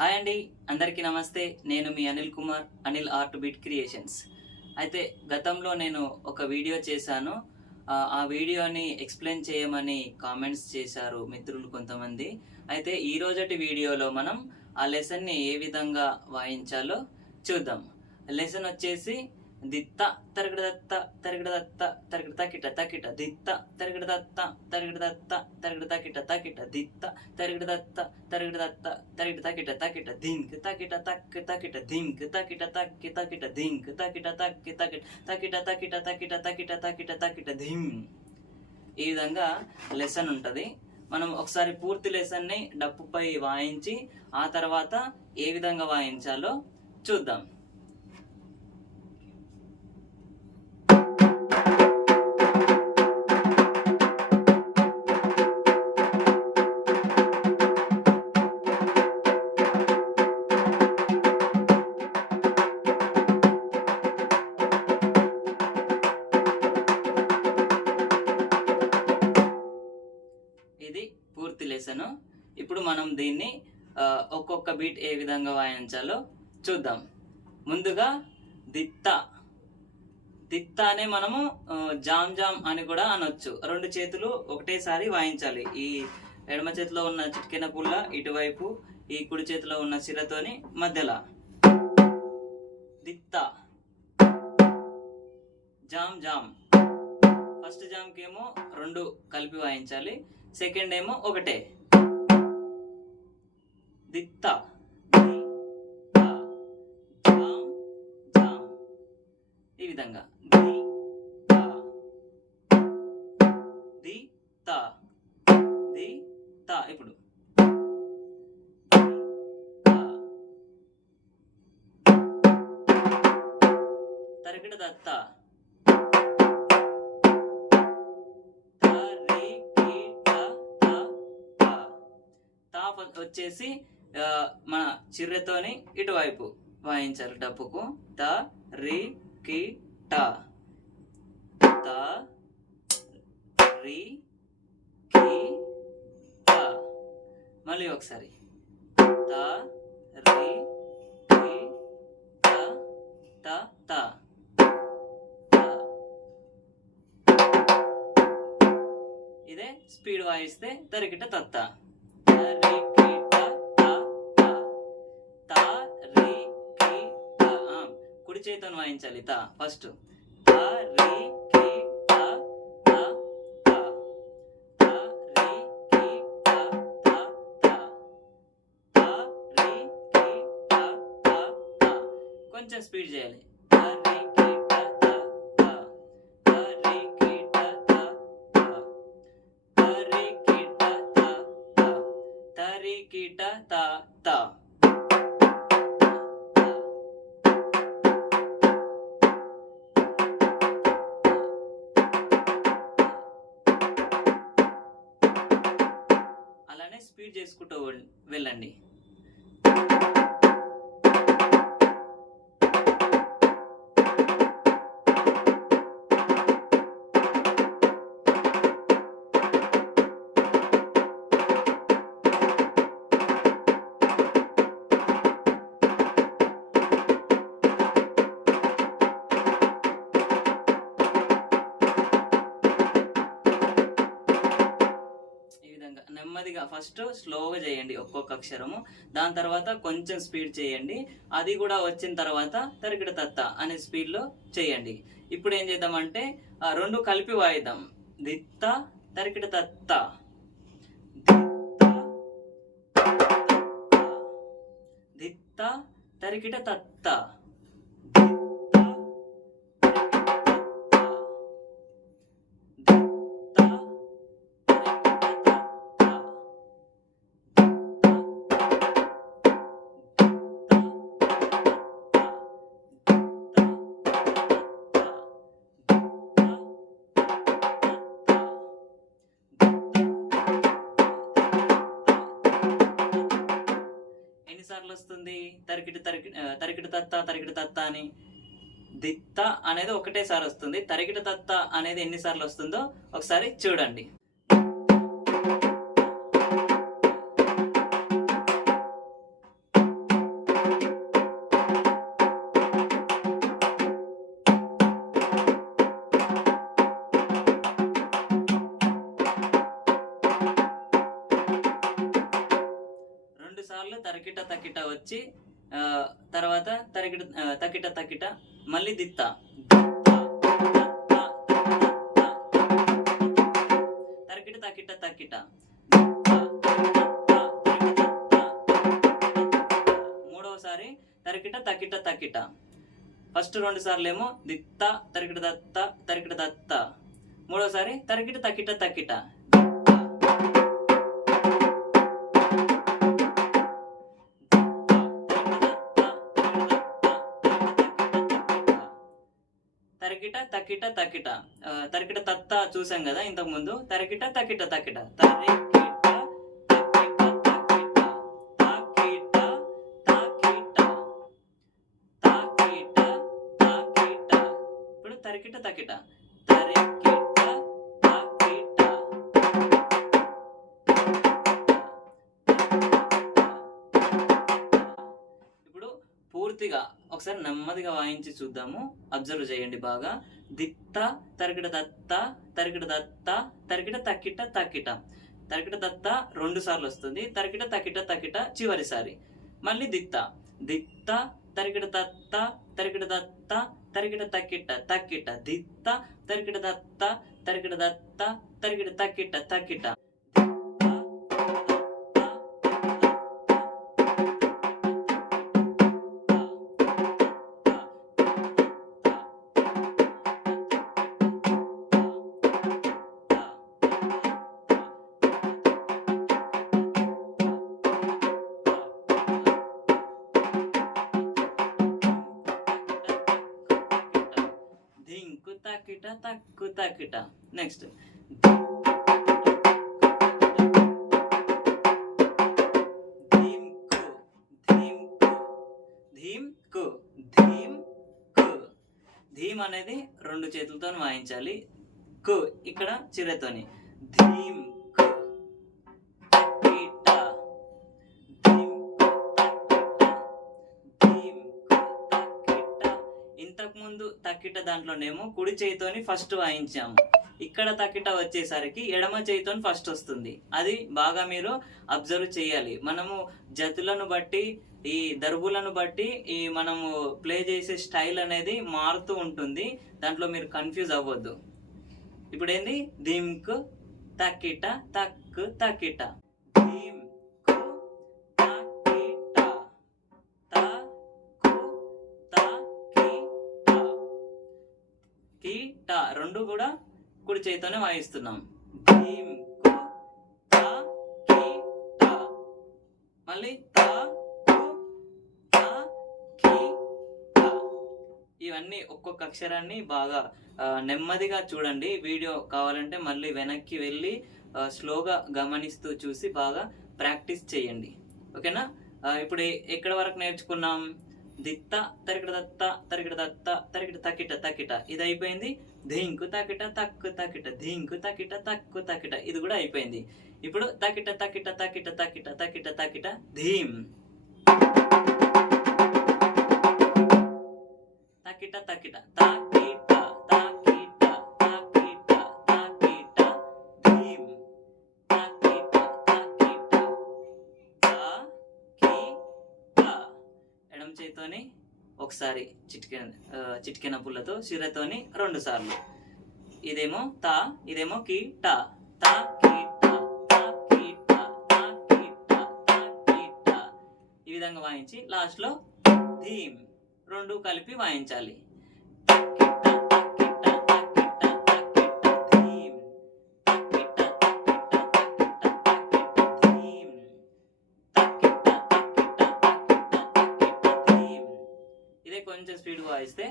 Hi అండి అందరికీ నమస్తే. నేను మీ Anil Kumar Anil art beat creations. అయితే గతంలో నేను ఒక వీడియో చేశాను. ఆ, ఆ వీడియోని ఎక్స్ప్లెయిన్ చేయమని కామెంట్స్ చేశారు మిత్రులు కొంతమంది. అయితే ఈ రోజటి వీడియోలో మనం ఆ లెసన్ని ఏ విధంగా వాయించాలో చూద్దాం. లెసన్ వచ్చేసి దిత్త తరగడదత్త తరగడదత్త తరగడ తకిట తకిట దిత్త తరగడదత్త తరగడదత్త తరగడ తకిట తకిట దిత్త తరగడదత్త తరగడదత్త తరగడ తకిట తకిట దింక్ తకిట తక్ తకిట దింక్ తకిట తక్కి తకిట దింక్ తకిట తక్కి తకిట తకిట తకిట తకిట తకిట తకిట తకిట ధిమ్ ఈ విధంగా లెసన్ ఉంటుంది మనం ఒకసారి పూర్తి లెసన్ని డప్పుపై వాయించి ఆ తర్వాత ఏ విధంగా వాయించాలో చూద్దాం పూర్తి ఇప్పుడు మనం దీన్ని ఒక్కొక్క బీట్ ఏ విధంగా వాయించాలో చూద్దాం. ముందుగా దిత్త. దిత్త అనే మనము జామ్ జామ్ అని కూడా అనొచ్చు. రెండు చేతులు ఒకటేసారి వాయించాలి. ఈ ఎడమ చేతిలో ఉన్న చిట్కెన పుల్ల ఇటువైపు ఈ కుడి చేతిలో ఉన్న సిరతోని మధ్యలో. దిత్త. Jam jam. ఫస్ట్ జామ్కి ఏమో రెండు కలిపి వాయించాలి. సెకండ్ ఏమో ఒకటే. దిత్త. త, జామ్, జామ్. ఈ విధంగా. ది, త, ది, త, ది, త. ఇప్పుడు తరగడ దత్త. త, త. తా వచ్చేసి మన చిర్రెతోని ఇటువైపు వాయించాలి డప్పుకు త రి కి ట. త రి కి ట. మళ్ళీ ఒకసారి. త రి కి ట త త. త. ఇదే స్పీడ్ వాయిస్తే తరికిట తత్త. రి, కుడి చేతిని వాయించాలి. తా. ఫస్ట్. రి, కి, త, త. రి, కి, ట, త, త. కి, కొంచెం స్పీడ్ చేయాలి. త, రి, కి, త, త. త, రి, కి, తరి కిట త త. చేసుకుంటూ వెళ్ళండి. ఫస్ట్ స్లోగా చేయండి ఒక్కొక్క అక్షరము. దాని తర్వాత కొంచెం స్పీడ్ చేయండి. అది కూడా వచ్చిన తర్వాత తరికిట తత్త అనే స్పీడ్లో చేయండి. ఇప్పుడు ఏం చేద్దామంటే ఆ రెండు కలిపి వాయిద్దాం. దిత్త తరికిట తత్త. దిత్త, దిత్త తరికిట తత్త. సార్లు వస్తుంది తరికిటి తరికి తరికిటి తత్త తరికిటి తత్త అని. దిత్త అనేది ఒకటేసారి వస్తుంది తరికిట తత్త అనేది ఎన్నిసార్లు వస్తుందో ఒకసారి చూడండి. తకిట తకిట వచ్చి తర్వాత తరకిట తకిట తకిట మళ్ళీ దిత్త. తరకిట తకిట తకిట. మూడవసారి తరికిట తకిట తకిట. ఫస్ట్ రెండు సార్లు ఏమో దిత్త తరికిట దత్త తరికిట దత్త. మూడోసారి తరికిట తకిట తకిట. తరికిట తకిట తకిట. ఆ, తరికిట తత్త చూసాం కదా ఇంతకు ముందు తరికిట తకిట తకిట. తరికిట తకిట తకిట. తాకిట ఇప్పుడు తరికిట తకిట. ఇప్పుడు పూర్తిగా ఒకసారి నెమ్మదిగా వాయించి చూద్దాము. అబ్జర్వ్ చేయండి బాగా. దిత్త తరికిట దత్త తరికిట దత్త తరికిట తక్కిట తక్కిట తరికిట దత్త రెండు సార్లు వస్తుంది. తరికిట తక్కిట తకిట చివరిసారి. మళ్ళీ దిత్త. దిత్త తరికిట దత్త తరికిట దత్త తరికిట తక్కిట తక్కిట దిత్త తరికిట దత్త తరికిట దత్త తరికిట తక్కిట తక్కిట తకిట తక్కు తక్కుట నెక్స్ట్ ధీమ్ అనేది రెండు చేతులతో వాయించాలి. కు ఇక్కడ చిరతోని ధీమ్ తక్కిట దాంట్లోనేమో కుడి చేయితోని ఫస్ట్ వాయించాము. ఇక్కడ తక్కిట వచ్చేసరికి ఎడమ చేయితోని ఫస్ట్ వస్తుంది. అది బాగా మీరు అబ్జర్వ్ చేయాలి. మనము జతులను బట్టి ఈ దర్బులను బట్టి ఈ మనము ప్లే చేసే స్టైల్ అనేది మారుతూ ఉంటుంది. దాంట్లో మీరు కన్ఫ్యూజ్ అవ్వద్దు. ఇప్పుడేంది? దింక్ తక్కిట తక్కు తక్కిట. రెండు కూడా కుడి చేతితోనే వాయిస్తున్నాం. ధీంకు తా మళ్ళీ తా కు ఇవన్నీ ఒక్కొక్క అక్షరాన్ని బాగా నెమ్మదిగా చూడండి. వీడియో కావాలంటే మళ్ళీ వెనక్కి వెళ్ళి స్లోగా గమనిస్తూ చూసి బాగా ప్రాక్టీస్ చేయండి. ఓకేనా? ఇప్పుడు ఎక్కడ వరకు నేర్చుకున్నాం? దిత్త తరికిట దత్త తరికిట దత్త తరికిట తకిట తకిట. ఇది అయిపోయింది. ధీంకు తకిట తక్కు తకిట. ధీంకు తకిట తక్కు తకిట. ఇది కూడా అయిపోయింది. ఇప్పుడు తకిట తకిట తకిట తకిట తకిట తకిట. ధీం. తకిట తకిట. తా చేతితోని ఒకసారి చిటికెన చిటికెన పుల్లతో శిరతోని రెండు సార్లు. ఇదేమో తా ఇదేమో కి టా. తా కి టా. తా కి టా. తా కి టా. తా కి టా. ఈ విధంగా వాయించి లాస్ట్లో థీమ్ ధీమ్ రెండు కలిపి వాయించాలి. కొంచెం స్పీడ్ వాయిస్తే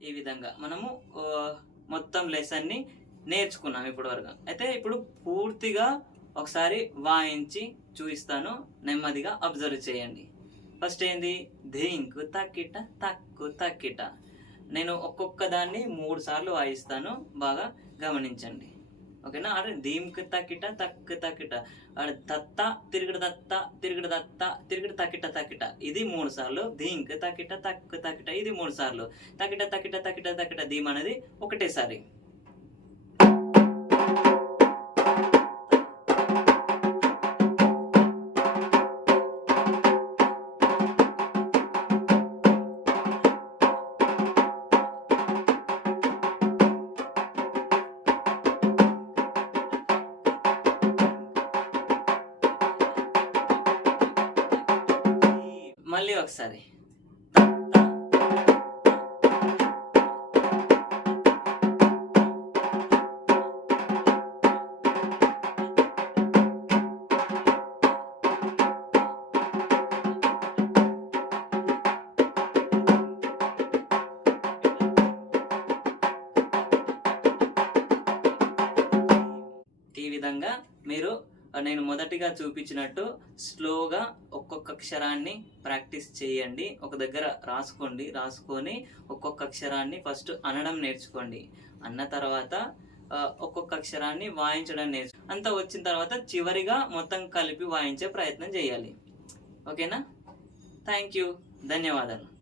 ఈ విధంగా మనము మొత్తం లెసన్ని నేర్చుకున్నాం ఇప్పటి వరకు అయితే ఇప్పుడు పూర్తిగా ఒకసారి వాయించి చూపిస్తాను నెమ్మదిగా అబ్జర్వ్ చేయండి. ఫస్ట్ ఏంది? ధీంకు తక్కిట తక్కు తక్కిట. నేను ఒక్కొక్క దాన్ని మూడు సార్లు వాయిస్తాను. బాగా గమనించండి. ఓకేనా? ఆడ దీంకి తక్కిట తక్కు తక్కిట. తత్త దత్త తిరుగుడు దత్త తిరుగుడు దత్త తిరుగుడు తక్కిట తక్కిట. ఇది మూడు సార్లు. ధీంక్ తక్కిట తక్కు తక్కిట. ఇది మూడు సార్లు. తక్కిట తక్కిట తక్కిట తక్కిట ధీమ్ అనేది ఒకటేసారి. ఒకసారి. నేను మొదటిగా చూపించినట్టు స్లోగా ఒక్కొక్క అక్షరాన్ని ప్రాక్టీస్ చేయండి. ఒక దగ్గర రాసుకోండి. రాసుకొని ఒక్కొక్క అక్షరాన్ని ఫస్ట్ అనడం నేర్చుకోండి. అన్న తర్వాత ఒక్కొక్క అక్షరాన్ని వాయించడం నేర్చు అంతా వచ్చిన తర్వాత చివరిగా మొత్తం కలిపి వాయించే ప్రయత్నం చేయాలి. ఓకేనా? Thank you. ధన్యవాదాలు.